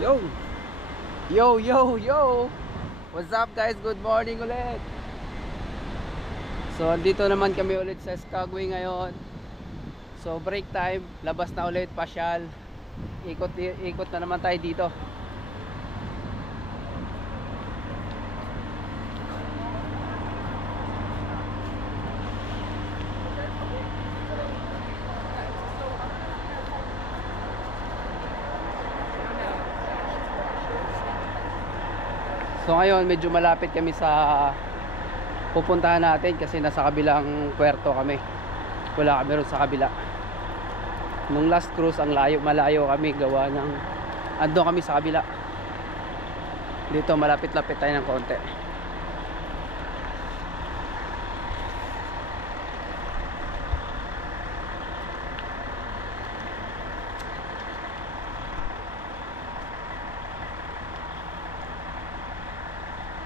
Yo! Yo, yo, yo! What's up guys? Good morning ulit! So, andito naman kami ulit sa Skagway ngayon. So, break time. Labas na ulit, pasyal. Ikot na naman tayo dito. So ngayon medyo malapit kami sa pupuntahan natin kasi nasa kabilang puerto kami. Wala kami ron sa kabila. Nung last cruise ang malayo kami gawa ng ando kami sa kabila. Dito malapit-lapit tayo ng konti.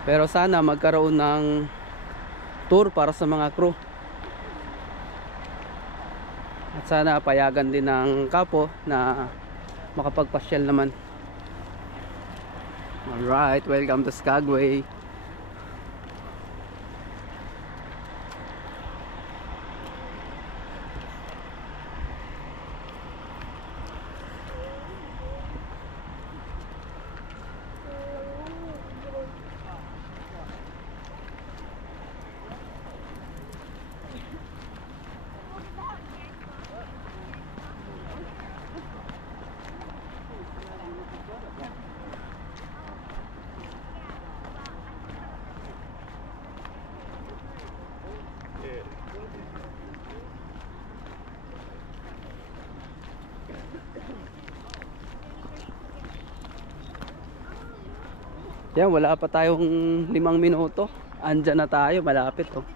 Pero sana magkaroon ng tour para sa mga crew. At sana payagan din ng kapo na makapagpasyal naman. Alright, welcome to Skagway. Yan, wala pa tayong 5 minuto. Andyan na tayo, malapit oh.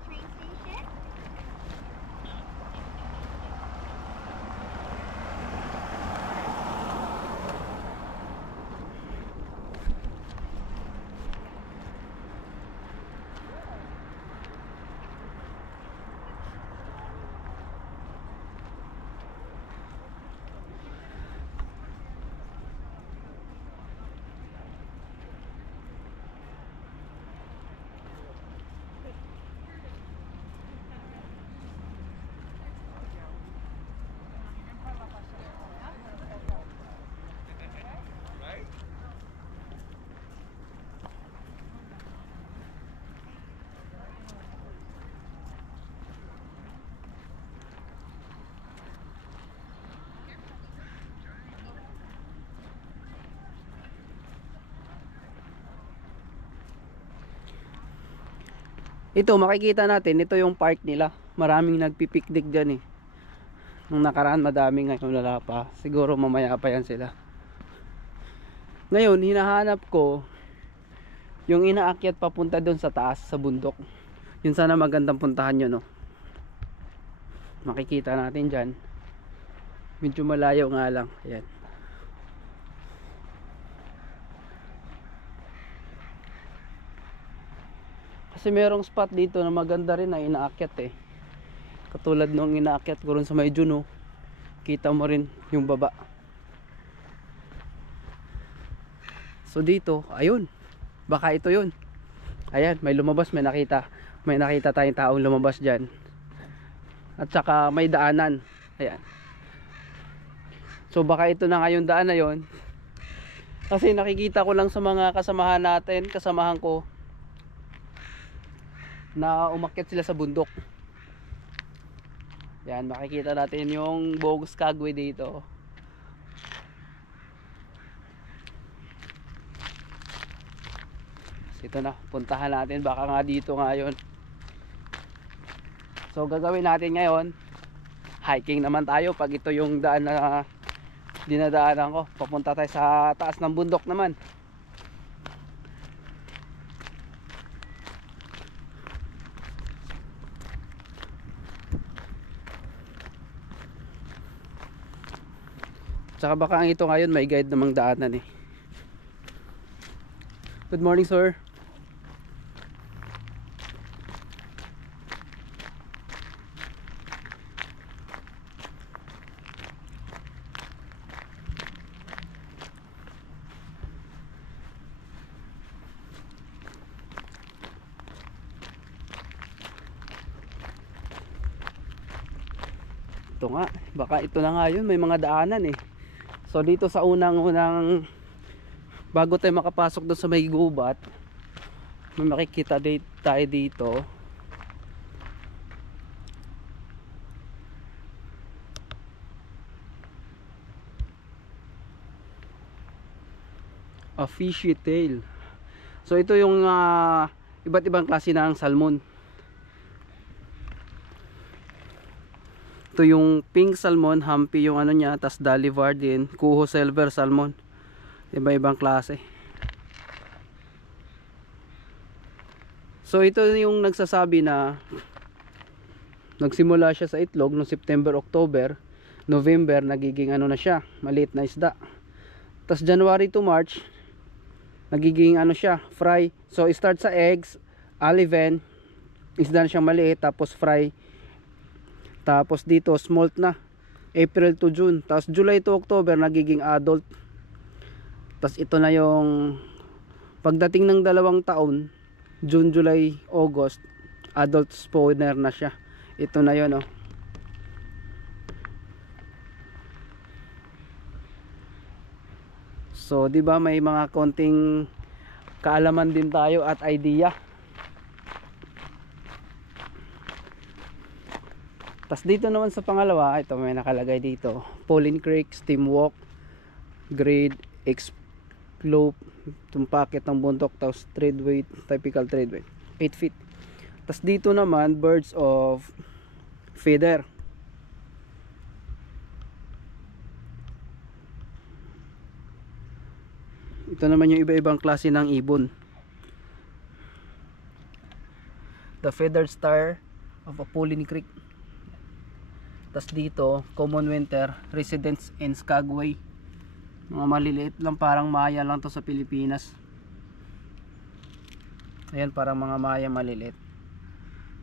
Ito makikita natin, ito yung park nila. Maraming nagpipiknik dyan eh. Nung nakaraan madami, ngayon wala pa. Siguro mamaya pa yan sila. Ngayon hinahanap ko yung inaakyat papunta doon sa taas, sa bundok. Yun sana magandang puntahan nyo no. Makikita natin dyan. Medyo malayo nga lang. Ayan. Kasi merong spot dito na maganda rin na inaakyat eh. Katulad nung inaakyat ko rin sa may Juno. Kita mo rin yung baba. So dito, ayun. Baka ito yun. Ayan, may lumabas, may nakita. May nakita tayong taong lumabas dyan. At saka may daanan. Ayan. So baka ito na nga yung daan na yun. Kasi nakikita ko lang sa mga kasamahan natin, kasamahan ko, na umakyat sila sa bundok. Yan, makikita natin yung buong Skagway dito. Ito na, puntahan natin, baka nga dito nga yun. So gagawin natin ngayon, hiking naman tayo pag ito yung daan na dinadaanan ko. Papunta tayo sa taas ng bundok naman. Tsaka baka ang ito ngayon may guide namang daanan eh. Good morning sir. Ito nga, baka ito na nga yun, may mga daanan eh. So dito sa unang bago tayo makapasok doon sa may gubat, may makikita tayo dito. A fishy tail. So ito yung iba't ibang klase ng salmon. Ito yung pink salmon, humpy yung ano niya, tas Dalivar din, Kuho silver salmon. Iba-ibang klase. So ito yung nagsasabi na nagsimula siya sa itlog no September, October, November nagiging ano na siya, maliit na isda. Tas January to March nagiging ano siya, fry. So start sa eggs, aliven, isda na siyang maliit, tapos fry. Tapos dito smolt na April to June. Tapos July to October nagiging adult. Tapos ito na yung pagdating ng 2 taon, June, July, August, adult spawner na siya. Ito na yun, oh. So, 'di ba may mga konting kaalaman din tayo at idea. Tas dito naman sa pangalawa, ito may nakalagay dito. Pauline Creek, Steam Walk, grade, X-Slope, itong packet ng buntok, tapos trade weight, typical trade weight, 8 feet. Tas dito naman, birds of feather. Ito naman yung iba-ibang klase ng ibon. The feathered star of Pauline Creek. Tas dito, common winter residents in Skagway. Mga maliliit lang, parang maya lang to sa Pilipinas. Ayan, parang mga maya maliliit.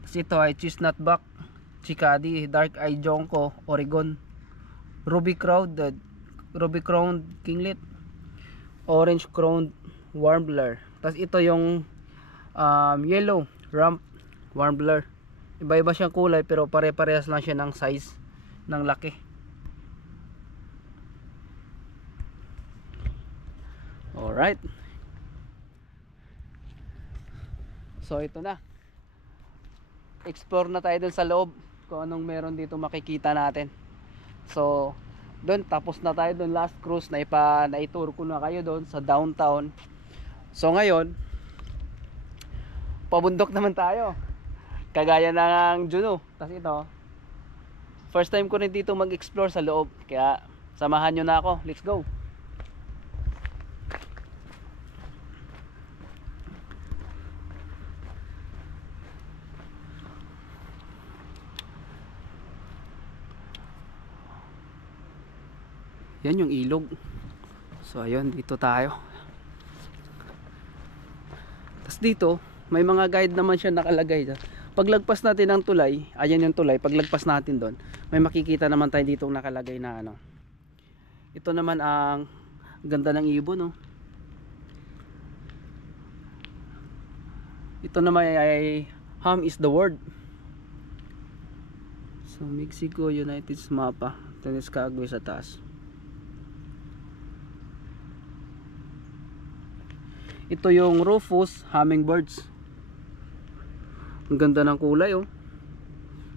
Tas ito ay chestnut back, Chicadi, dark eye jonko, Oregon. Ruby crowned kinglet, orange crowned warbler. Tas ito yung yellow rump warbler. Iba-iba siyang kulay pero pare-parehas lang siya ng size, ng laki. Alright. So ito na. Explore na tayo dun sa loob kung anong meron dito makikita natin. So doon, tapos na tayo doon, last cruise na na-tour ko na kayo doon sa downtown. So ngayon, pabundok naman tayo, kagaya ng Juno. Tapos ito, first time ko rin dito mag-explore sa loob, kaya samahan nyo na ako. Let's go. Yan yung ilog. So ayun, dito tayo. Tapos dito, may mga guide naman siya nakalagay. Paglagpas natin ng tulay, ayan yung tulay, paglagpas natin doon, may makikita naman tayo dito nakalagay na ano. Ito naman ang ganda ng ibon, oh. Ito naman ay ham is the word. So Mexico, United States mapa. Ito yung Skagway sa taas. Ito yung Rufous hummingbirds. Ang ganda ng kulay, oh.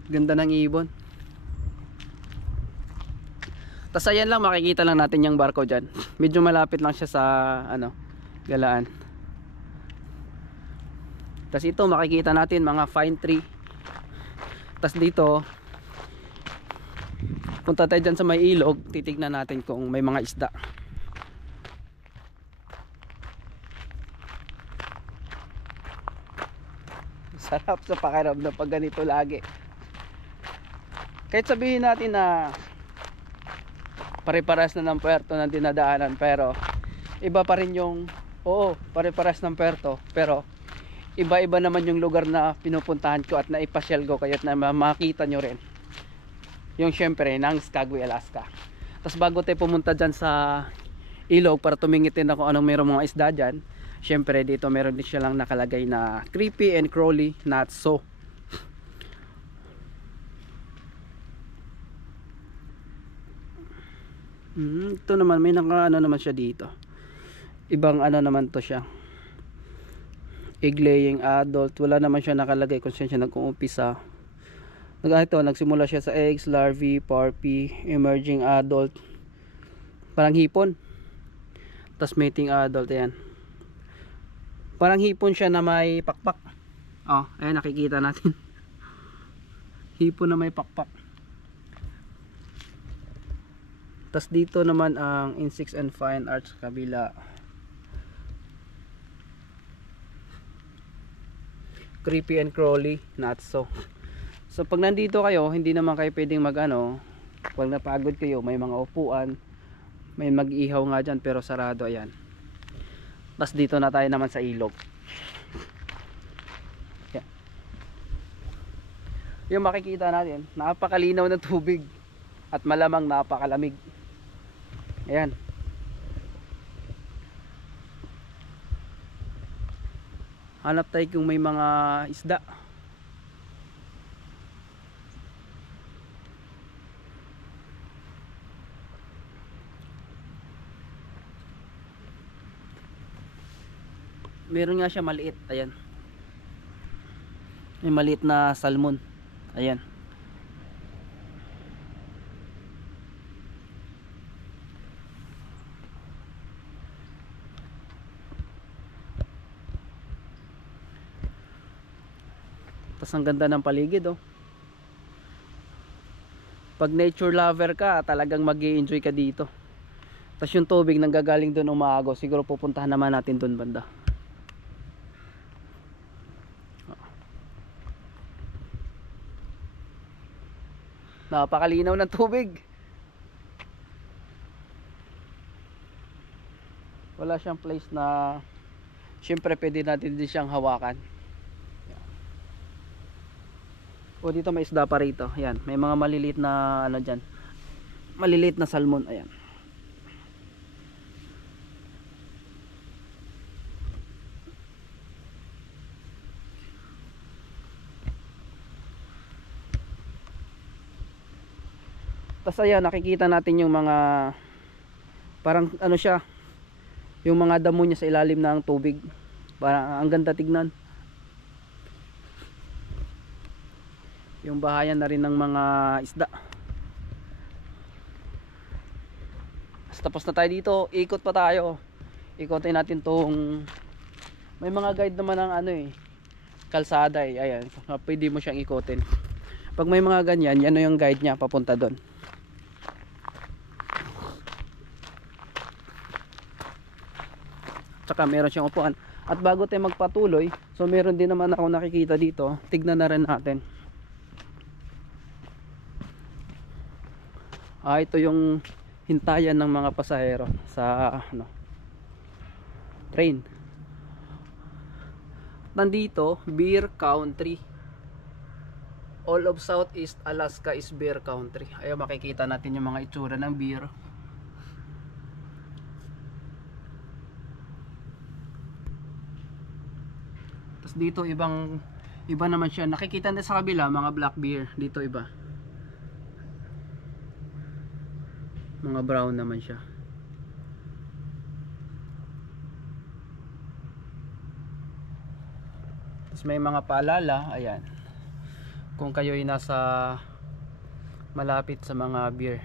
Ganda ng ibon. Tas ayan lang, makikita lang natin yung barko dyan. Medyo malapit lang siya sa ano, galaan. Tas ito makikita natin mga fine tree. Tas dito, punta tayo dyan sa may ilog, titignan natin kung may mga isda. Sarap sa pakiramdam pag ganito lagi. Kahit sabihin natin na pare-paras na ng puerto na dinadaanan, pero iba pa rin yung, oo, pare-paras ng puerto, pero iba-iba naman yung lugar na pinupuntahan ko at naipasyal ko, kaya't na makita nyo rin yung syempre ng Skagway, Alaska. Tapos bago tayo pumunta dyan sa ilog para tumingitin ako anong mayroong mga isda dyan, syempre dito meron din siya lang nakalagay na creepy and crawly not so. Ito naman may naka ano naman siya dito. Ibang ano naman to siya. Egg laying adult. Wala naman siya nakalagay kung saan siya nag-uumpisa. Nagsimula siya sa eggs, larvae, pupae, emerging adult. Parang hipon. Tas mating adult, ayan. Parang hipon siya na may pakpak. Oh, ayan nakikita natin. Hipon na may pakpak. Tas dito naman ang insects and fine arts sa kabila. Creepy and crawly, not so. So pag nandito kayo, hindi naman kayo pwedeng pag napagod kayo, may mga upuan, may mag-ihaw nga dyan pero sarado, ayan. Tapos dito na tayo naman sa ilog. Yan. Yung makikita natin, napakalinaw ng tubig at malamang napakalamig. Ayan. Hanap tayo kung may mga isda. Meron nga siya maliit, ayan. May maliit na salmon. Ayan. Tas ang ganda ng paligid, oh. Pag nature lover ka, talagang mag-i-enjoy ka dito. Tas yung tubig nanggagaling doon umaagos, siguro pupuntahan naman natin doon banda. Napakalinaw ng tubig. Wala siyang place na syempre pwede natin din siyang hawakan. O dito may isda pa rito. Ayan, may mga maliliit na dyan. Maliliit na salmon, ayan. Tapos ayan, nakikita natin yung mga parang siya, yung mga damo niya sa ilalim ng tubig. Parang ang ganda tignan. Yung bahayan na rin ng mga isda. Tapos na tayo dito, ikot pa tayo. Ikotin natin tong, may mga guide naman ng kalsada ayan, pwede mo siyang ikotin. Pag may mga ganyan, yan yung guide niya papunta doon. Tsaka meron siyang upuan. At bago tayo magpatuloy, so meron din naman ako nakikita dito. Tignan na rin natin. Ito yung hintayan ng mga pasahero sa train. Nandito, Bear Country. All of Southeast Alaska is bear country. Ayun, makikita natin yung mga itsura ng bear. Tapos dito iba naman siya. Nakikita na sa kabila mga black bear. Dito iba. Mga brown naman siya. Tapos may mga paalala, ayan. Kung kayo'y nasa malapit sa mga bear,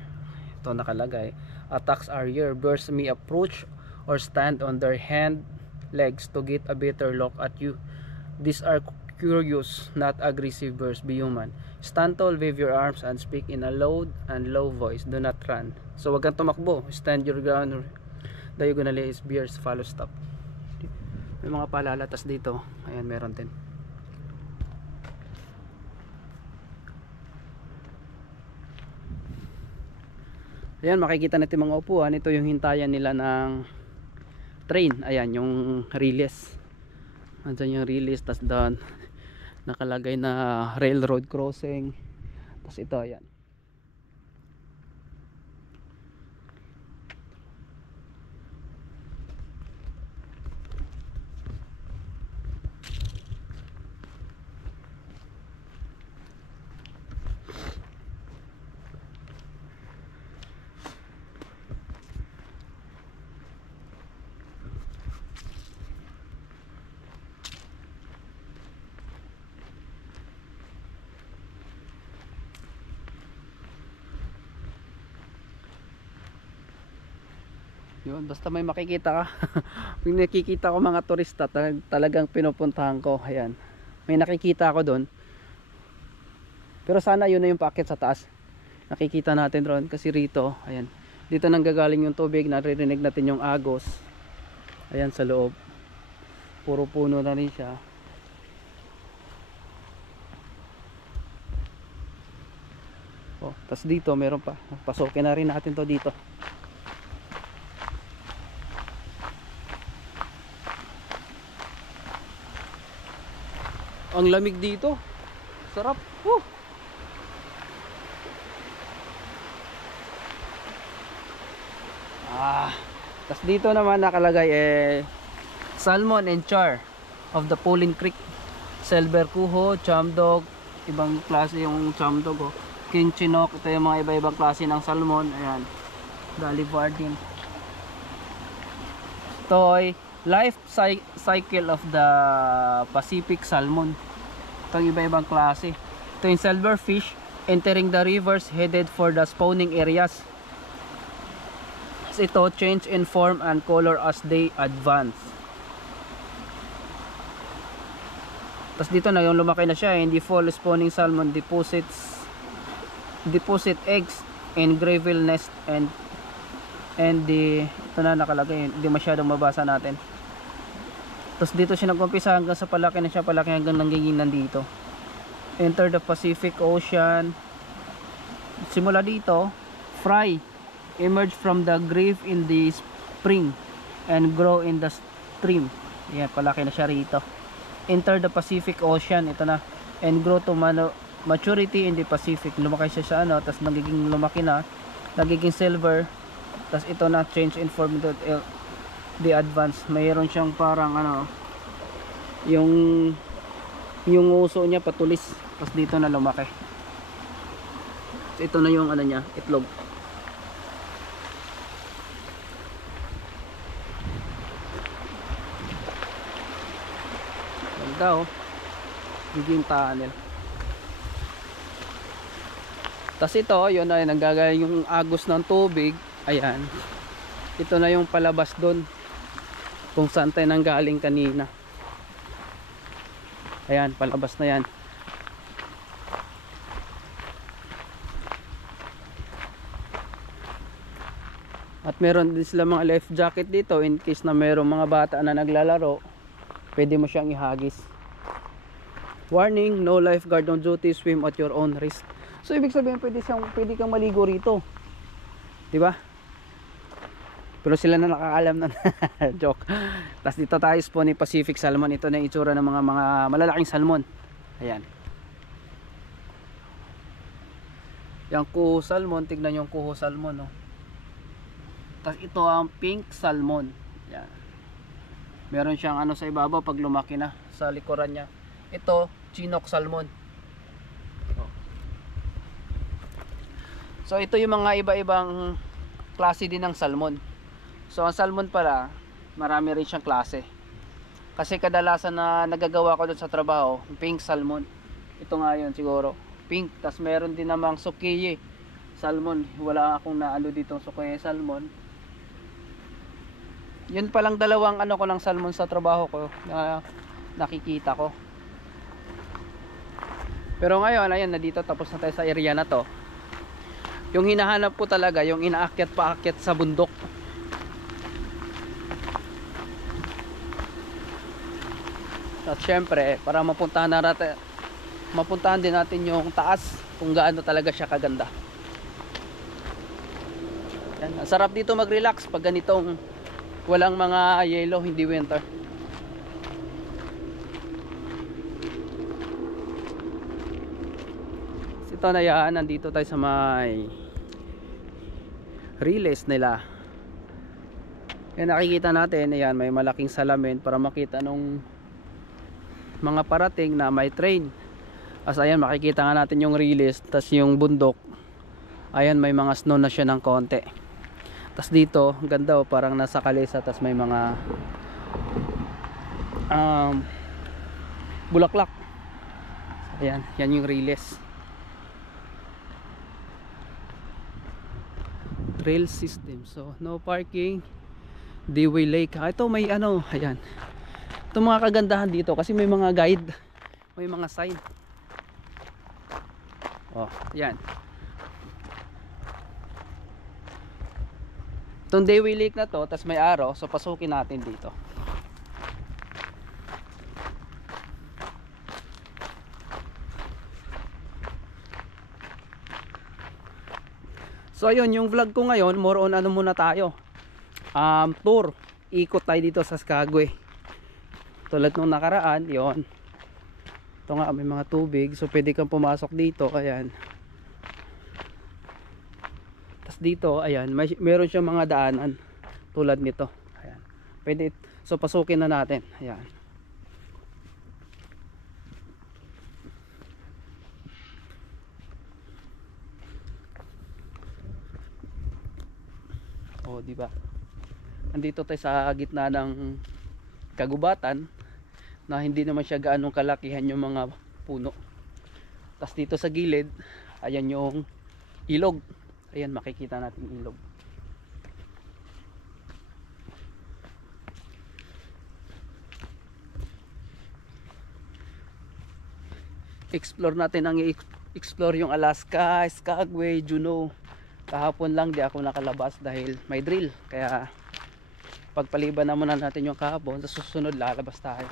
ito nakalagay. Attacks are rare. Bears may approach or stand on their hind legs to get a better look at you. These are curious, not aggressive bears. Be human. Stand tall, wave your arms and speak in a loud and low voice. Do not run. So wag kang tumakbo. Stand your ground. Diagonally is bears. Follow stop. May mga palalatas dito. Ayan, meron din. Ayan, makikita natin mga upuan. Ito yung hintayan nila ng train. Ayan, yung release. Andyan yung release. Tas doon nakalagay na railroad crossing. Tas ito, ayan. Yun, basta may makikita ka. Pag nakikita ko mga turista, talagang pinupuntahan ko. Ayan, may nakikita ako doon. Pero sana yun na yung paakyat sa taas. Nakikita natin ron kasi rito, ayan, dito nanggagaling yung tubig. Naririnig natin yung agos. Ayan sa loob, puro puno na rin siya. Oh, tas dito meron pa. Pasokin na rin natin to dito. Ang lamig dito. Sarap. Tas dito naman nakalagay salmon and char of the Pulin Creek. Silver Kuho, Chamdog, ibang klase yung Chamdog, oh. King Chinook, ito yung mga iba-ibang klase ng salmon. Ayan, Galivardine. Ito ay life cycle of the Pacific salmon. Ito yung iba-ibang klase. Ito yung silverfish entering the rivers headed for the spawning areas. Ito change in form and color as they advance. Tapos dito na yung lumaki na siya, hindi fall spawning salmon deposit eggs in gravel nest and ito na nakalagay, hindi masyadong mabasa natin. Tapos dito siya nag-umpisa hanggang sa palaki na siya, palaki hanggang nanggiging nandito. Enter the Pacific Ocean. Simula dito, fry emerge from the grave in the spring and grow in the stream. Yan, palaki na siya rito. Enter the Pacific Ocean, ito na, and grow to maturity in the Pacific. Lumaki siya sa ano, tapos nagiging lumaki na, nagiging silver, tapos ito na change in form to the advance. Mayroon siyang parang ano, yung uso niya patulis, tapos dito na lumaki. Ito na yung ano niya, itlog. Ganda, oh. Giging tunnel. Tapos ito, yun na, nanggagaling yung agos ng tubig. Ayan, ito na yung palabas doon kung saan tayo nanggaling kanina. Ayan, palabas na yan. At meron din sila mga life jacket dito in case na merong mga bata na naglalaro, pwede mo siyang ihagis. Warning, no lifeguard on duty, swim at your own risk. So ibig sabihin pwede kang maligo rito, di ba? Pero sila na nakakaalam na. Joke. Tapos dito tayo spawn ni Pacific salmon. Ito na yung itsura ng mga malalaking salmon. Ayan. Yung kuho salmon, tignan yung kuho salmon, no? Tapos ito ang pink salmon. Ayan. Meron siyang ano sa ibabaw pag lumaki na sa likuran niya. Ito, Chinook salmon. So ito yung mga iba-ibang klase din ng salmon. So ang salmon pala, marami rin siyang klase. Kasi kadalasan na nagagawa ko doon sa trabaho, pink salmon. Ito nga yun siguro, pink. Tapos meron din namang sukiye salmon. Wala akong naalo dito sukiye salmon. Yun palang dalawang ano ko ng salmon sa trabaho ko na nakikita ko. Pero ngayon, ayan na dito, tapos na tayo sa area na to. Yung hinahanap ko talaga, yung inaakyat paakyat sa bundok. At syempre, para mapuntahan din natin yung taas, kung gaano talaga siya kaganda. Yan, ang sarap dito mag-relax pag ganitong walang mga yellow, hindi winter. Ito na yan, nandito tayo sa may relays nila. Yan, nakikita natin, ayan, may malaking salamin para makita nung mga parating na may train. As ayan, makikita nga natin yung relays, tas yung bundok, ayan, may mga snow na siya ng konti. Tas dito, ganda, oh, parang nasa kalesa, tas may mga bulaklak. Ayan, yan yung relays. Rail system, so no parking, Dewey Lake. Ito may ano, ayan. Ito mga kagandahan dito kasi may mga guide, may mga sign. Oh, ayan. Itong Dewey Lake na to, tas may araw, so pasukin natin dito. So ayun, yung vlog ko ngayon, more on ano muna tayo. Tour. Ikot tayo dito sa Skagway. Tulad nung nakaraan, yon. Ito nga, may mga tubig, so pwede kang pumasok dito, ayan. Tas dito, ayan, meron siyang mga daanan tulad nito. Ayan. Pwede, so pasukin na natin. Ayan. Oh, di ba? Andito tayo sa gitna ng kagubatan na hindi naman siya gaanong kalakihan yung mga puno. Tas dito sa gilid, ayan yung ilog. Ayan, makikita natin ilog. Explore natin ang explore yung Alaska, Skagway, Juneau. Kahapon lang di ako nakalabas dahil may drill. Kaya pagpaliban na muna natin yung kahapon, sa susunod lalabas tayo.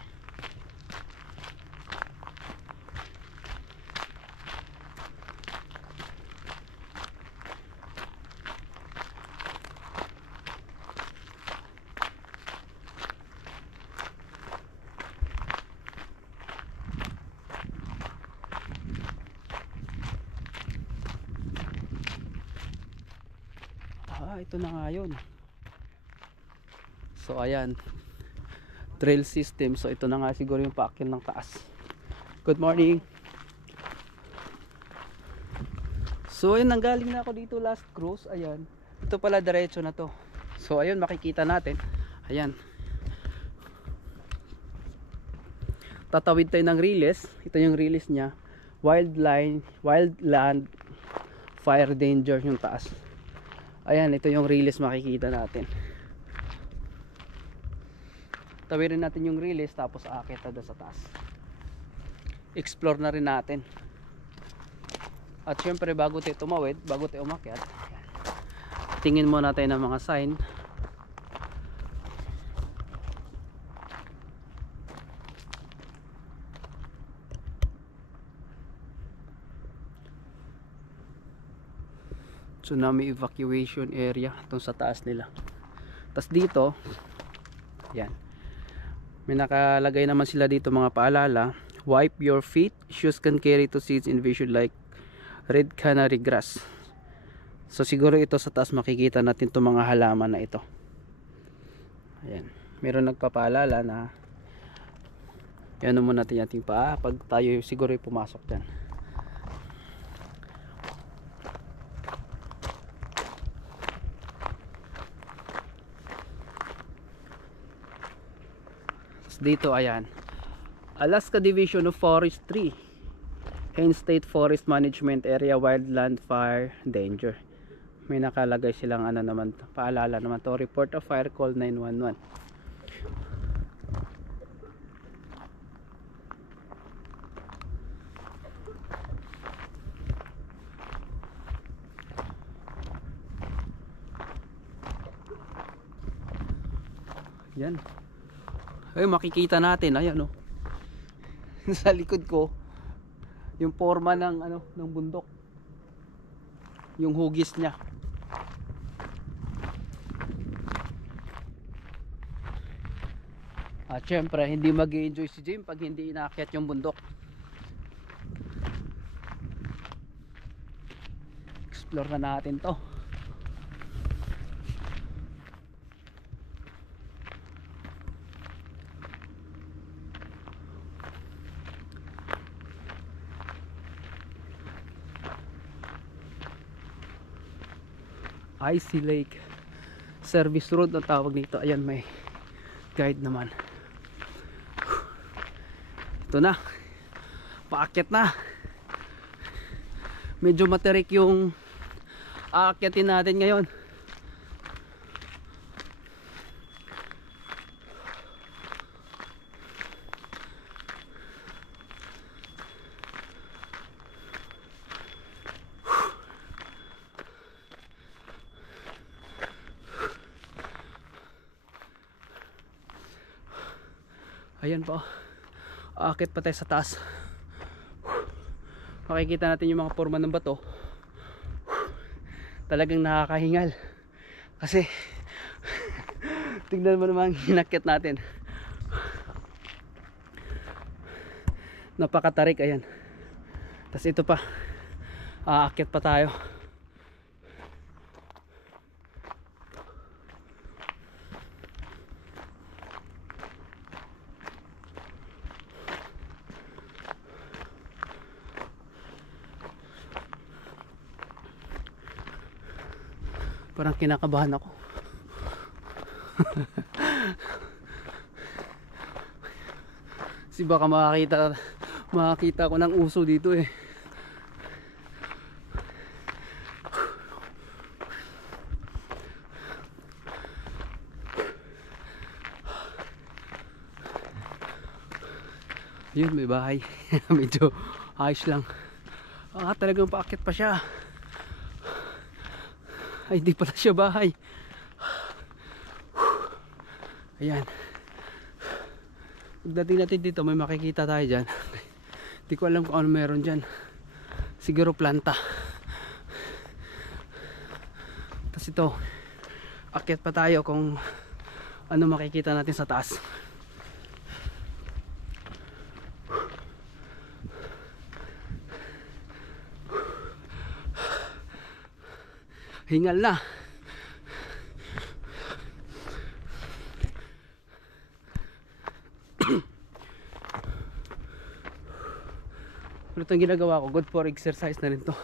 Ito na nga yun. So ayan, trail system. So ito na nga siguro yung paakyat ng taas. Good morning. So ayun, nanggaling na ako dito last cruise. Ayan, ito pala diretso na to. So ayun, makikita natin. Ayan, tatawid tayo ng release. Ito yung release nya. Wildland Fire Danger yung taas. Ayan, ito yung release, makikita natin. Tawirin natin yung release, tapos aakyat na sa taas. Explore na rin natin. At syempre, bago tayo tumawid, bago tayo umakyat, tingin muna tayo ng mga sign. Tsunami evacuation area itong sa taas nila. Tas dito, yan, may nakalagay naman sila dito mga paalala. Wipe your feet, shoes can carry to seeds invasion like red canary grass. So siguro ito sa taas makikita natin itong mga halaman na ito. Ayan, meron nagpapaalala na yan naman natin ating paa pag tayo siguro pumasok dyan. Dito, ayan, Alaska Division of Forestry and State Forest Management Area Wildland Fire Danger. May nakalagay silang ano naman, paalala naman to, report of fire, call 911. Yan. Ay, makikita natin, ayan, oh. Sa likod ko yung forma ng ano, ng bundok, yung hugis niya. At syempre hindi mag-enjoy si Jim pag hindi inaakyat yung bundok. Explore na natin to. Icy Lake Service Road ang tawag nito. Ayan, may guide naman. Ito na, paakyat na. Medyo materik yung aakyatin natin ngayon. Ayan po, aakit pa tayo sa taas. Makikita natin yung mga forma ng bato. Talagang nakakahingal kasi tignan mo naman hinakit natin, napakatarik. Ayan, tas ito pa, aakit pa tayo. Parang kinakabahan ako. Kasi baka makakita ko ng uso dito eh. Yun, may bahay. Medyo ayos lang. Talagang paakyat pa siya. Ay, di pala siya bahay. Ayan. Pagdating natin dito, may makikita tayo dyan. Di ko alam kung ano meron dyan. Siguro planta. Tapos ito, akyat pa tayo kung ano makikita natin sa taas. Hingal na. Pero itong ginagawa ko, good for exercise na rin to.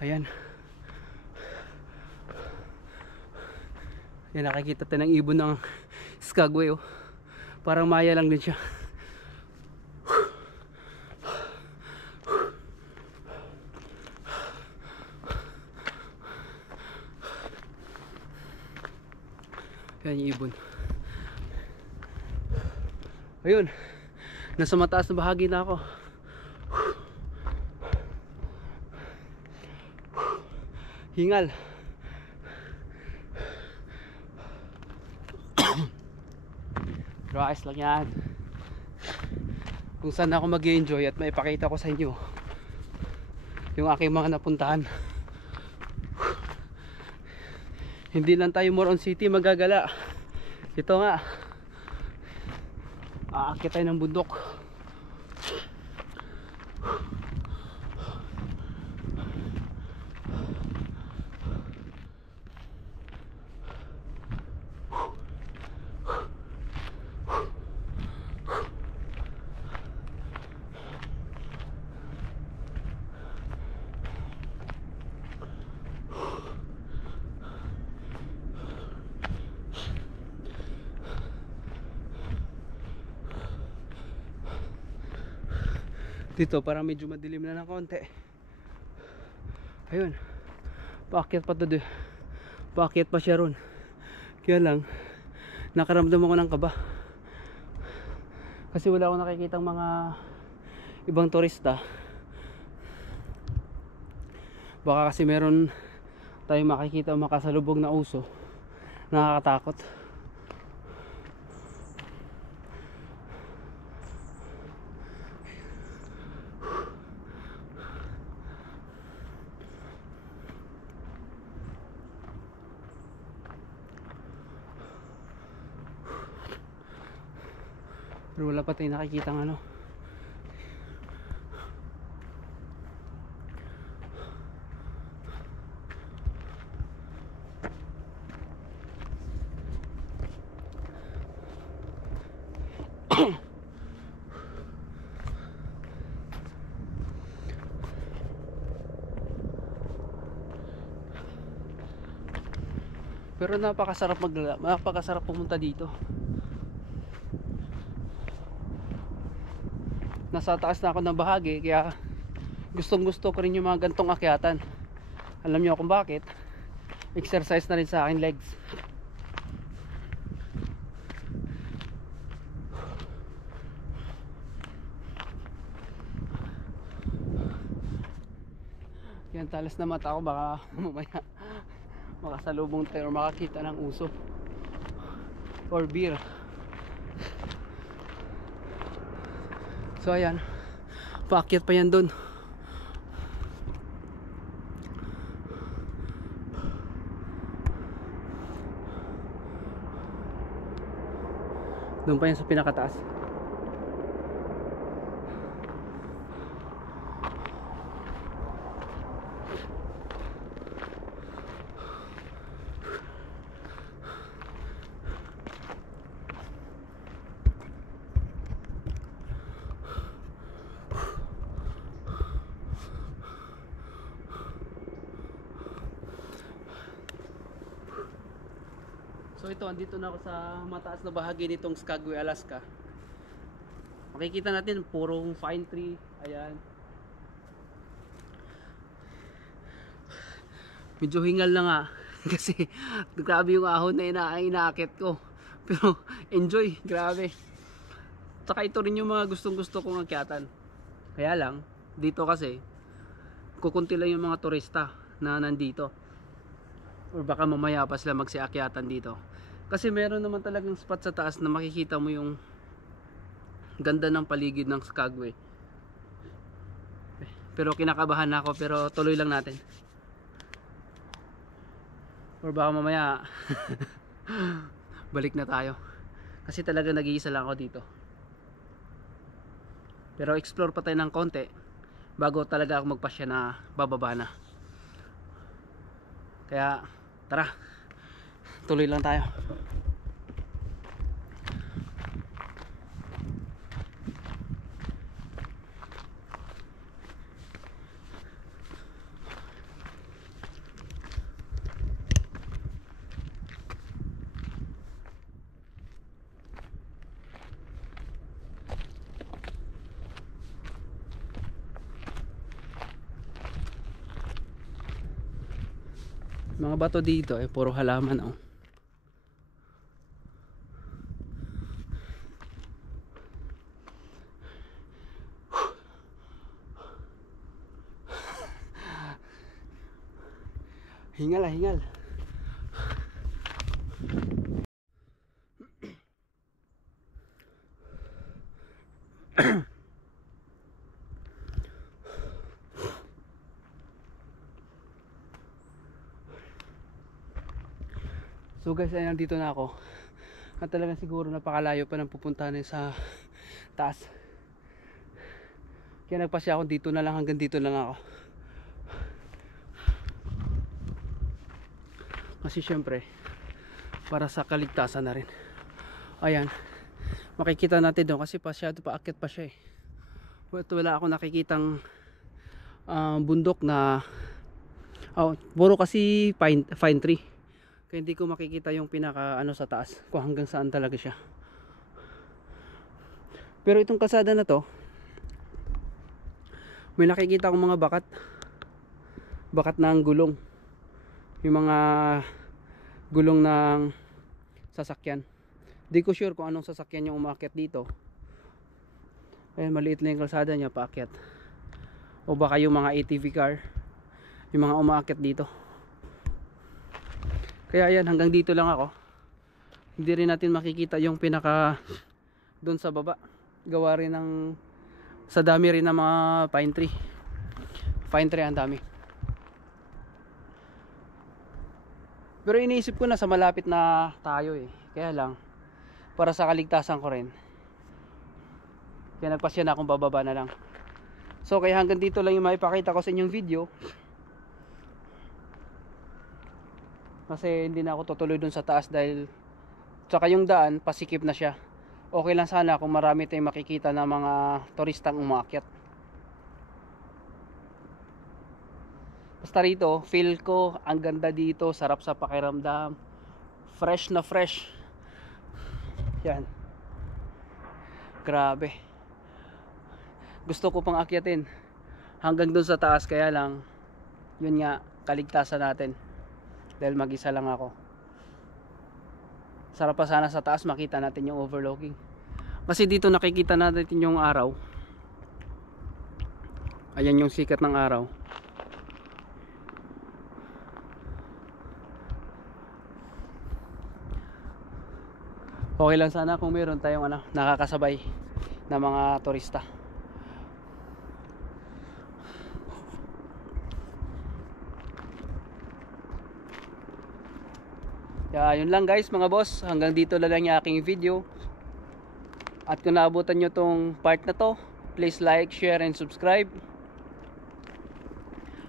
Ayan. Ayan, nakikita tayo ng ibon ng Skagway oh. Parang maya lang din siya. Ayan yung ibon. Ayun, nasa mataas na bahagi na ako. Hingal. Pero ayos lang yan. Kung saan ako mag-enjoy at maipakita ko sa inyo yung aking mga napuntahan. Hindi lang tayo Moron City magagala. Ito nga, aakit tayo ng bundok. Dito parang medyo madilim na ng konti. Ayun, paakyat pa to, paakyat pa siya ron. Kaya lang nakaramdam ako ng kaba kasi wala akong nakikitang mga ibang turista. Baka kasi meron tayong makikita o makasalubong na uso. Nakakatakot. Pero wala pa tayong nakikita ng ano. Pero napakasarap pumunta dito. Nasa taas na ako ng bahagi, kaya gustong gusto ko rin yung mga gantong akyatan. Alam niyo kung bakit? Exercise na rin sa akin legs. Yan, talas na mata ko, baka mamaya makasalubong tayo or makakita ng uso or beer. So ayan, paakyat pa yan dun. Doon pa yan sa pinakataas. So ito, andito na ako sa mataas na bahagi nitong Skagway, Alaska. Makikita natin purong pine tree. Ayan. Medyo hingal na nga kasi grabe yung ahon na inaakit ko. Pero enjoy, grabe. Saka ito rin yung mga gustong-gusto kong akyatan. Kaya lang, dito kasi kukunti lang yung mga turista na nandito. Or baka mamaya pa sila magsiakyatan dito. Kasi meron naman talagang spot sa taas na makikita mo yung ganda ng paligid ng Skagway. Pero kinakabahan ako, pero tuloy lang natin. Or baka mamaya balik na tayo. Kasi talaga nag-iisa lang ako dito. Pero explore pa tayo ng konti bago talaga ako magpasya na bababa na. Kaya tara, tuloy lang tayo. Mga bato dito puro halaman oh. Hingal ah, hingal. So guys, ayan, dito na ako. At talagang siguro napakalayo pa ng pupuntahan sa taas. Kaya nagpasya ako dito na lang, hanggang dito lang ako. Kasi syempre para sa kaligtasan na rin. Ayan, makikita natin doon kasi pasyado paakyat pa siya wala ako nakikitang bundok na puro kasi pine tree. Kaya hindi ko makikita yung pinaka sa taas kung hanggang saan talaga siya. Pero itong kalsada na to, may nakikita akong mga bakat ng gulong. Yung mga gulong ng sasakyan. Di ko sure kung anong sasakyan yung umakyat dito. Ayan, maliit lang yung kalsada niya paakyat. O baka yung mga ATV car, yung mga umaakyat dito. Kaya ayan, hanggang dito lang ako. Hindi rin natin makikita yung pinaka doon sa baba. Gawa rin ng sa dami rin ng mga pine tree. Pine tree ang dami. Pero iniisip ko na sa malapit na tayo Kaya lang, para sa kaligtasan ko rin, kaya nagpasya na akong bababa na lang. So kaya hanggang dito lang yung maipakita ko sa inyong video. Kasi hindi na ako tutuloy dun sa taas dahil tsaka yung daan pasikip na siya. Okay lang sana kung marami tayong makikita na mga turistang umaakyat. Basta rito, feel ko ang ganda dito, sarap sa pakiramdam, fresh na fresh. Yan, grabe. Gusto ko pang akyatin hanggang dun sa taas, kaya lang yun nga, kaligtasan natin dahil mag-isa lang ako. Sarap pa sana sa taas makita natin yung overlooking, kasi dito nakikita natin yung araw. Ayan yung sikat ng araw. Okay lang sana kung meron tayong nakakasabay na mga turista. Kaya yun lang guys mga boss, hanggang dito na lang yung aking video. At kung naabutan nyo tong part na to, please like, share, and subscribe.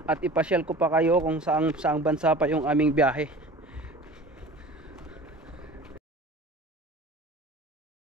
At ipasyal ko pa kayo kung saang bansa pa yung aming biyahe.